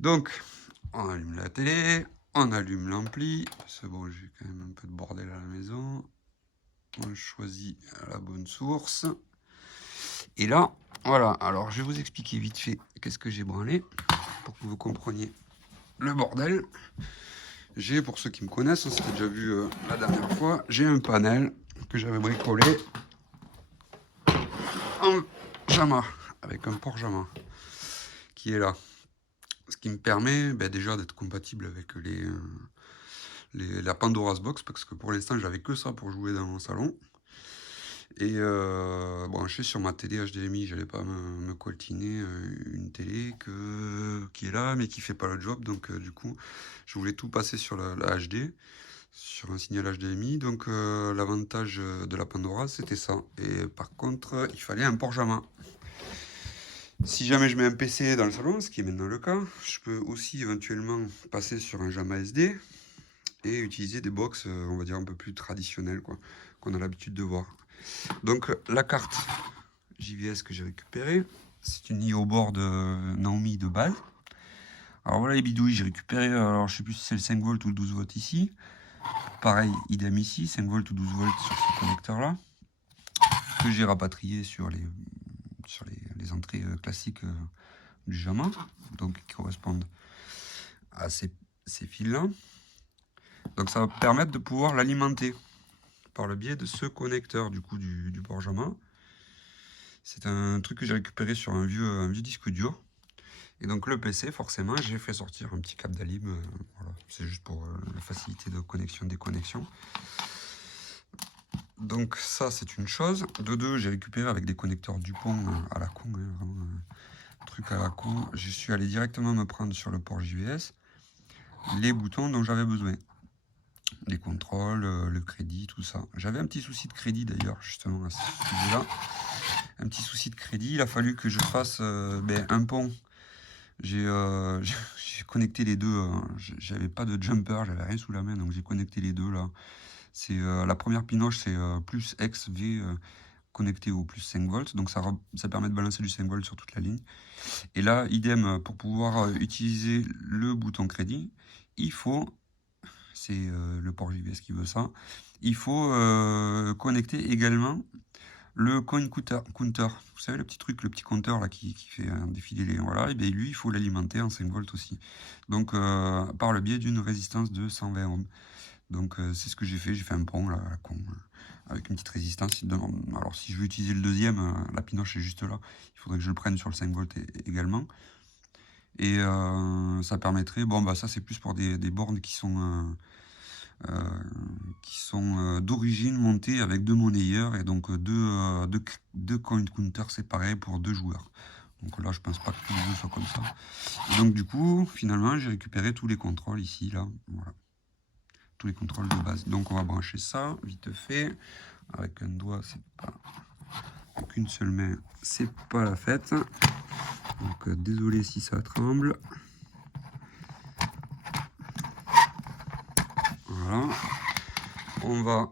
Donc, on allume la télé, on allume l'ampli. C'est bon, j'ai quand même un peu de bordel à la maison. On choisit la bonne source. Et là, voilà. Alors, je vais vous expliquer vite fait qu'est-ce que j'ai branlé pour que vous compreniez le bordel. J'ai, pour ceux qui me connaissent, on s'était déjà vu la dernière fois, j'ai un panel que j'avais bricolé en JAMA, avec un port JAMA qui est là. Ce qui me permet déjà d'être compatible avec la Pandora's Box, parce que pour l'instant j'avais que ça pour jouer dans mon salon. Et branché sur ma télé HDMI, j'allais pas me coltiner une télé qui est là mais qui fait pas le job. Donc du coup, je voulais tout passer sur la HD, sur un signal HDMI. Donc l'avantage de la Pandora, c'était ça. Et par contre, il fallait un port JAMA. Si jamais je mets un PC dans le salon, ce qui est maintenant le cas, je peux aussi éventuellement passer sur un JAMA SD et utiliser des box, on va dire, un peu plus traditionnelles, quoi, qu'on a l'habitude de voir. Donc la carte JVS que j'ai récupérée, c'est une IO board Naomi de base. Alors voilà les bidouilles, j'ai récupéré, alors je sais plus si c'est le 5 volts ou le 12 volts ici. Pareil, idem ici, 5 volts ou 12 volts sur ce connecteur là, que j'ai rapatrié sur les entrées classiques du JAMA, donc qui correspondent à ces fils là. Donc ça va permettre de pouvoir l'alimenter par le biais de ce connecteur du coup du port JAMA. C'est un truc que j'ai récupéré sur un vieux disque dur. Et donc le PC, forcément, j'ai fait sortir un petit câble d'alim. Voilà. C'est juste pour la facilité de connexion, déconnexion. Donc ça, c'est une chose. De deux, j'ai récupéré avec des connecteurs Dupont à la con, hein, vraiment, truc à la con. Je suis allé directement me prendre sur le port JVS les boutons dont j'avais besoin. Les contrôles, le crédit, tout ça. J'avais un petit souci de crédit d'ailleurs, justement, à ce sujet-là. Un petit souci de crédit. Il a fallu que je fasse un pont. J'ai connecté les deux. J'avais pas de jumper, j'avais rien sous la main, donc j'ai connecté les deux là. C'est la première pinoche, c'est plus XV connecté au plus 5 volts, donc ça permet de balancer du 5 volts sur toute la ligne. Et là, idem, pour pouvoir utiliser le bouton crédit, il faut, c'est le port JVS qui veut ça, il faut connecter également le coin counter. Vous savez, le petit truc, le petit compteur là qui fait défiler les. Voilà, et bien lui, il faut l'alimenter en 5 volts aussi. Donc, par le biais d'une résistance de 120 ohms. Donc, c'est ce que j'ai fait un pont là, à la con, avec une petite résistance. Alors, si je veux utiliser le deuxième, la pinoche est juste là. Il faudrait que je le prenne sur le 5 volts également. Et ça permettrait. Bon, bah, ça, c'est plus pour des bornes qui sont d'origine montées avec deux monnayeurs et donc deux coin counters séparés pour deux joueurs. Donc là, je pense pas que tous les jeux soient comme ça. Et donc du coup, finalement, j'ai récupéré tous les contrôles ici, là. Voilà. Tous les contrôles de base. Donc on va brancher ça, vite fait. Avec un doigt, c'est pas... Avec une seule main, c'est pas la fête. Donc désolé si ça tremble. Voilà. On va...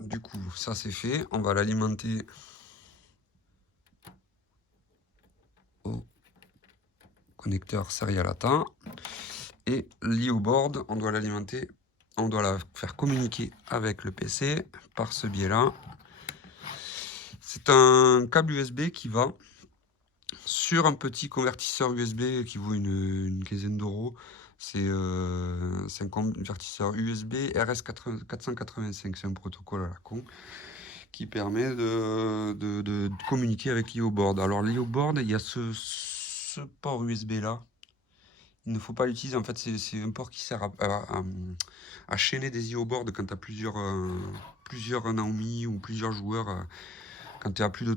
Du coup, ça c'est fait. On va l'alimenter au connecteur serial ATA. Et l'IO board, on doit l'alimenter, on doit la faire communiquer avec le PC par ce biais-là. C'est un câble USB qui va sur un petit convertisseur USB qui vaut une quinzaine d'euros. C'est un convertisseur USB RS485, c'est un protocole à la con qui permet de communiquer avec l'IO board. Alors l'IO board, il y a ce port USB là. Il ne faut pas l'utiliser, en fait c'est un port qui sert à chaîner des IO boards quand tu as plusieurs Naomi ou plusieurs joueurs. Quand tu es à plus de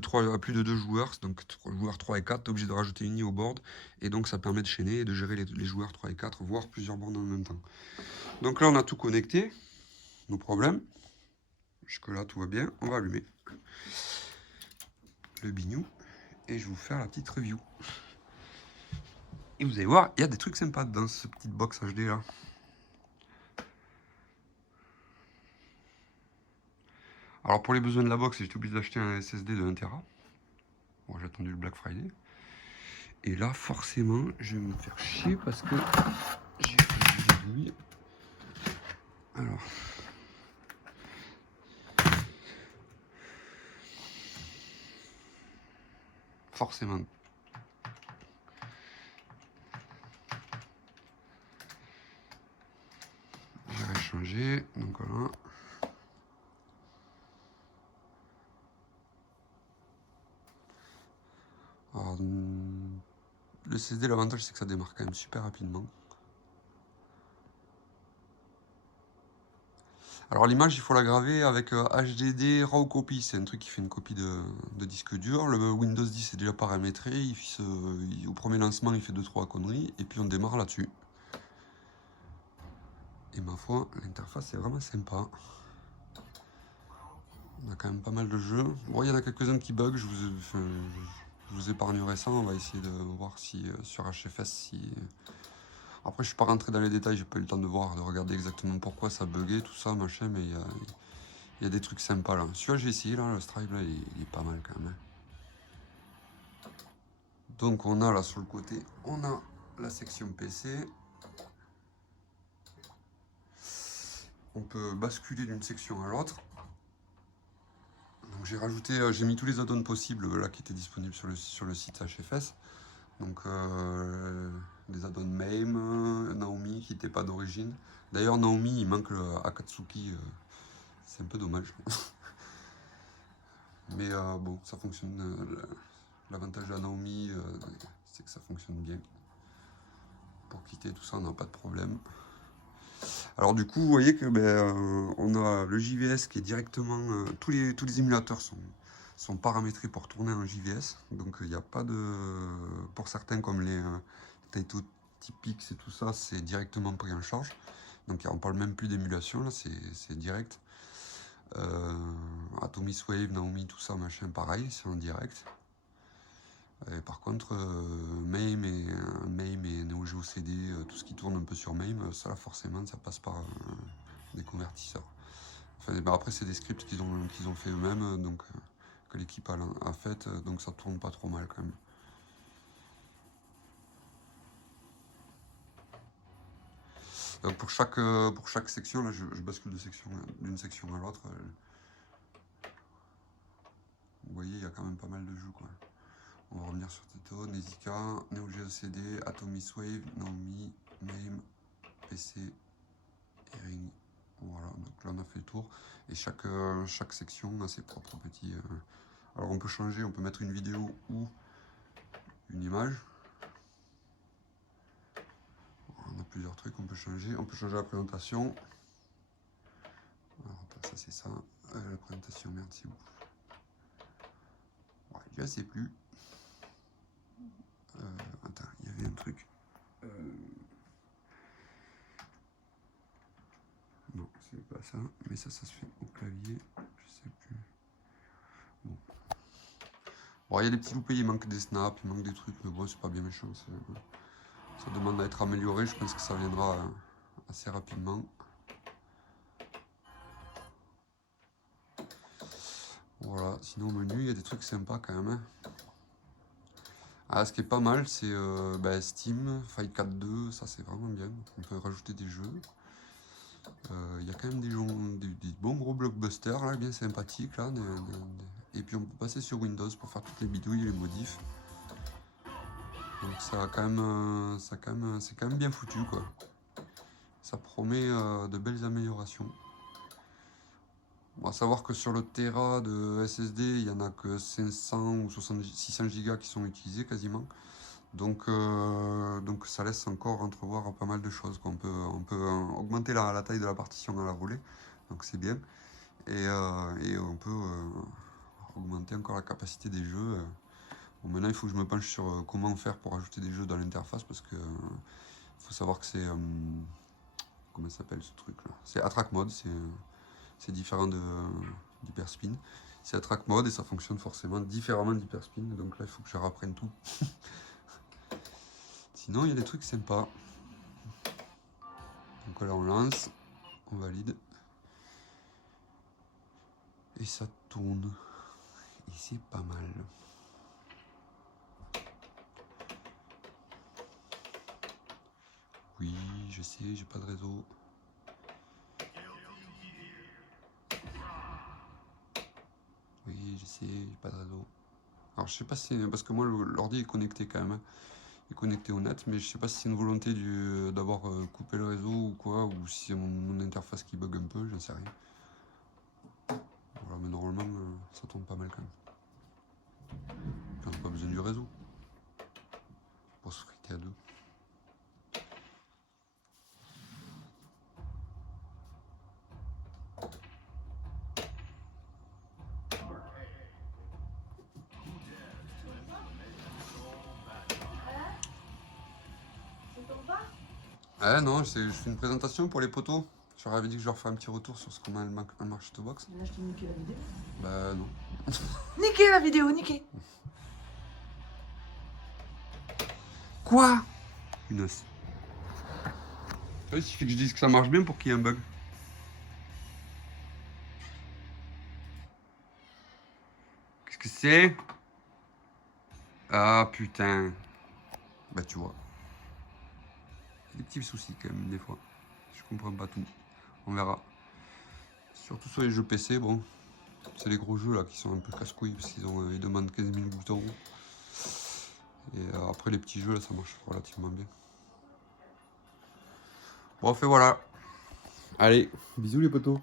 2 joueurs, donc joueurs 3 et 4, tu es obligé de rajouter une IO board. Et donc ça permet de chaîner et de gérer les joueurs 3 et 4, voire plusieurs boards en même temps. Donc là on a tout connecté, nos problèmes. Jusque là tout va bien, on va allumer le bignou et je vais vous faire la petite review. Et vous allez voir, il y a des trucs sympas dans ce petit box HD là. Alors pour les besoins de la box, j'étais obligé d'acheter un SSD de 1 Tera. Bon, j'ai attendu le Black Friday. Et là, forcément, je vais me faire chier parce que j'ai fait une bidouille. Alors. Forcément. J'ai changé. Donc voilà. Alors, le SSD, l'avantage, c'est que ça démarre quand même super rapidement. Alors l'image, il faut la graver avec HDD RAW copy, c'est un truc qui fait une copie de disque dur. Le Windows 10 est déjà paramétré, au premier lancement il fait 2-3 conneries, et puis on démarre là-dessus. Et ma foi, l'interface est vraiment sympa. On a quand même pas mal de jeux. Bon, il y en a quelques-uns qui bug, je vous épargnerai ça, on va essayer de voir si sur HFS si... Après je suis pas rentré dans les détails, j'ai pas eu le temps de voir, de regarder exactement pourquoi ça buguait, tout ça, machin, mais il y a des trucs sympas là. Celui-là j'ai essayé là, le Stripe là, il est pas mal quand même. Donc on a là sur le côté, on a la section PC. On peut basculer d'une section à l'autre. Donc j'ai rajouté, j'ai mis tous les add-ons possibles là qui étaient disponibles sur le site HFS. Donc des add-ons MAME, Naomi qui n'étaient pas d'origine. D'ailleurs Naomi il manque le Akatsuki, c'est un peu dommage. Mais bon, ça fonctionne. L'avantage de la Naomi, c'est que ça fonctionne bien. Pour quitter tout ça, on n'a pas de problème. Alors du coup, vous voyez que on a le JVS qui est directement... tous les émulateurs sont paramétrés pour tourner en JVS. Donc il n'y a pas de... Pour certains comme les Taito Typix et tout ça, c'est directement pris en charge. Donc on parle même plus d'émulation, là c'est direct. Atomis Wave, Naomi, tout ça, machin, pareil, c'est en direct. Et par contre, MAME et Neo Geo CD, tout ce qui tourne un peu sur MAME, ça forcément, ça passe par des convertisseurs. Enfin, après, c'est des scripts qu'ils ont fait eux-mêmes, donc que l'équipe a fait, donc ça tourne pas trop mal quand même. Pour chaque section, là, je bascule d'une section à l'autre. Vous voyez, il y a quand même pas mal de jeux, quoi. On va revenir sur Taito, Nezica, Neo Geo CD, Atomis Wave, Naomi, MAME, PC, Ring. Voilà, donc là on a fait le tour. Et chaque section a ses propres petits... Alors on peut changer, on peut mettre une vidéo ou une image. On a plusieurs trucs qu'on peut changer. On peut changer la présentation. Alors ça c'est ça. La présentation, merde, c'est où? Ouais, je sais plus. Attends, il y avait un truc. Non, c'est pas ça. Mais ça se fait au clavier. Je sais plus. Bon. Bon, il y a des petits loupés, il manque des snaps, il manque des trucs, mais bon, c'est pas bien méchant. Ça demande à être amélioré, je pense que ça viendra assez rapidement. Voilà, sinon au menu, il y a des trucs sympas quand même. Ah, ce qui est pas mal, c'est Steam, Fight 4.2, ça c'est vraiment bien. On peut rajouter des jeux. Il y a quand même des bons gros blockbusters là, bien sympathiques là. Et puis on peut passer sur Windows pour faire toutes les bidouilles et les modifs. Donc ça a quand même, c'est quand même bien foutu quoi. Ça promet de belles améliorations. On va savoir que sur le Tera de SSD, il n'y en a que 500 ou 600 Go qui sont utilisés quasiment. Donc ça laisse encore entrevoir pas mal de choses. On peut augmenter la taille de la partition à la volée, donc c'est bien. Et on peut augmenter encore la capacité des jeux. Bon, maintenant il faut que je me penche sur comment faire pour ajouter des jeux dans l'interface, parce que faut savoir que c'est... comment ça s'appelle ce truc là? C'est Attract Mode, c'est différent d'Hyperspin. C'est Attract Mode et ça fonctionne forcément différemment d'Hyperspin, donc là il faut que je rapprenne tout. Sinon il y a des trucs sympas. Donc là on lance, on valide. Et ça tourne. Et c'est pas mal. j'essaie, j'ai pas de réseau. Oui, j'essaie, j'ai pas de réseau. Alors je sais pas si... Parce que moi l'ordi est connecté quand même. Hein. Il est connecté au net, mais je sais pas si c'est une volonté d'avoir coupé le réseau ou quoi, ou si c'est mon interface qui bug un peu, j'en sais rien. Voilà, mais normalement ça tombe pas mal quand même. Puis on n'a pas besoin du réseau pour se friter à deux. Ah non, je fais une présentation pour les poteaux. Je leur avais dit que je leur ferais un petit retour sur comment elle marche cette box. Là, je t'ai niqué la vidéo. Bah non. Niqué la vidéo, niqué. Quoi? Une os. Il suffit que je dise que ça marche bien pour qu'il y ait un bug. Qu'est-ce que c'est? Ah putain. Bah tu vois. Des petits soucis quand même des fois. Je comprends pas tout. On verra. Surtout sur les jeux PC, bon. C'est les gros jeux là qui sont un peu casse-couilles parce ils demandent 15 000 boutons. Et après les petits jeux là ça marche relativement bien. Bon, fait voilà. Allez, bisous les potos.